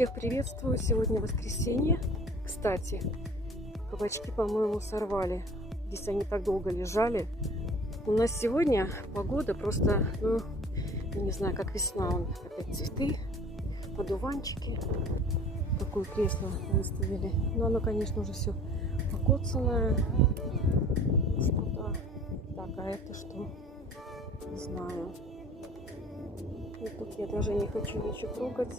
Всех приветствую! Сегодня воскресенье. Кстати, кабачки, по-моему, сорвали. Здесь они так долго лежали. У нас сегодня погода просто, я не знаю, как весна. Вон опять цветы, одуванчики. Такое кресло выставили. Но оно, конечно, уже все покоцанное. Что-то. Так, а это что? Не знаю. И тут я даже не хочу ничего трогать.